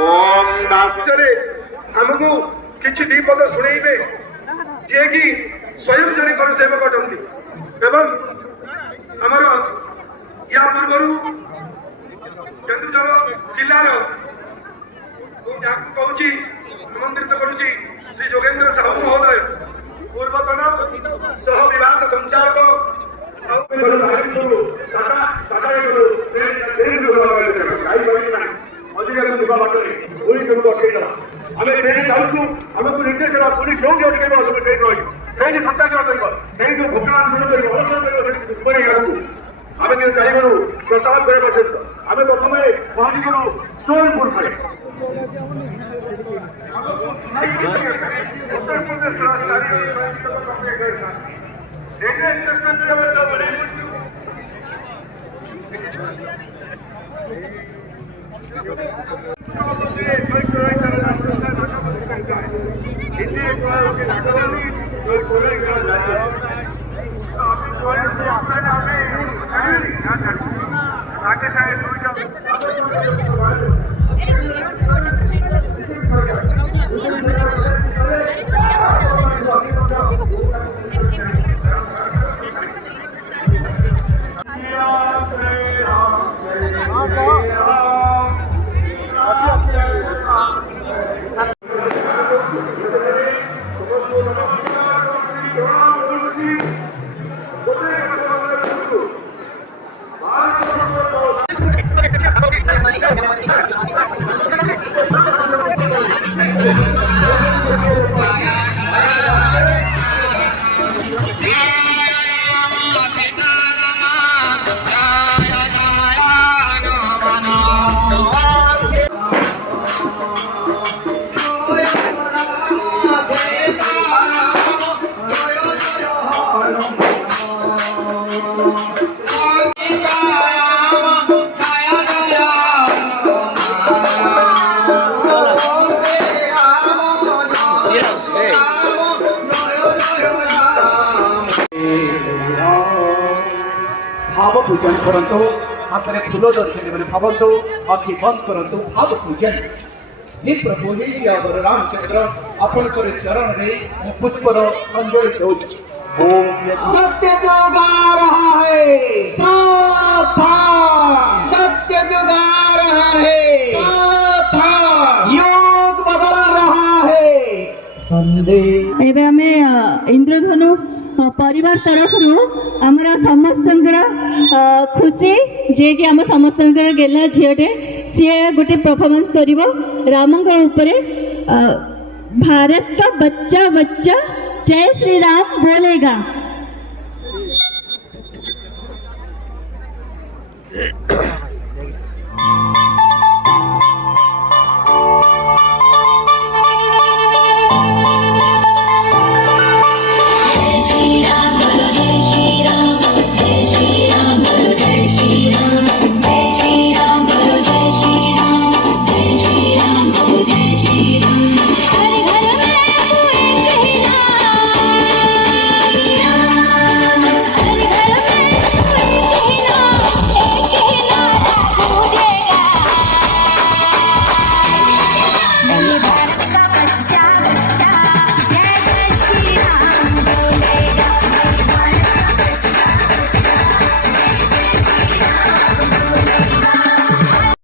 ओम दासरे हमको किछि दीपद सुनेइबे जे कि स्वयं जने कर सेवक अटंती एवं हमर या पूर्वरु केन्दुझर जिल्लार कहूँ आमंत्रित करुच्ची श्री जोगेन्द्र साहू महोदय पूर्वतन सह विभाग संचालक आम ट्रेन जाऊँ आमको निर्देश पुलिस जो ट्रेन रही कहीं सत्याग्रह कर जो भोकनान आम चाहिए प्रस्ताव कर आम प्रथम पहुंचू सोनपुर खड़े भाव पूजन करंतु हाथ में फूल धरते मैंने भावतु आखि बंद करंतु भाव पूजन हे प्रभु हे श्री रामचंद्र आपणकर चरण में पुष्पर संजय दो सत्य जो गा रहा है सत्य जो गा रहा है योग बदल रहा है एबे हमें इंद्रधनु परिवार तरफ आमरा समस्त खुशी जे कि आम समस्त गेला झीटे सी गोटे परफॉर्मेंस करिवो रामंग ऊपर भारत का बच्चा बच्चा जय श्री राम बोलेगा।